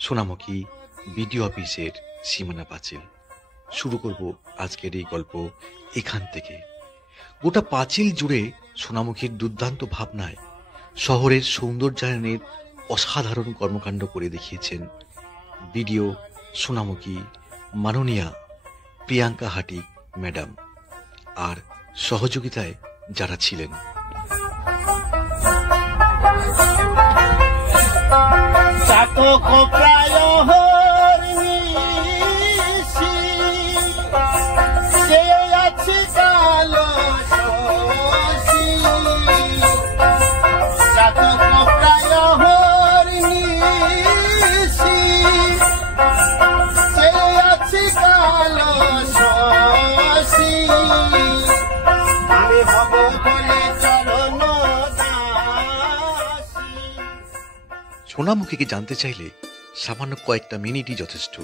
Sonamukhi BDO অফিসের সীমানা পাঁচিল। শুরু করব আজকের এই গল্প এখান থেকে। গোটা পাঁচিল জুড়ে সোনামুখীর দুর্দান্ত ভাবনায় শহরের সৌন্দর্যায়নের অসাধারণ কর্মকাণ্ড করে দেখিয়েছেন বিডিও সোনামুখী মাননীয়া প্রিয়াঙ্কা হাটিক ম্যাডাম, আর সহযোগিতায় যারা ছিলেন সোনামুখীকে জানতে চাইলে সামান্য কয়েকটা মিনিটই যথেষ্ট।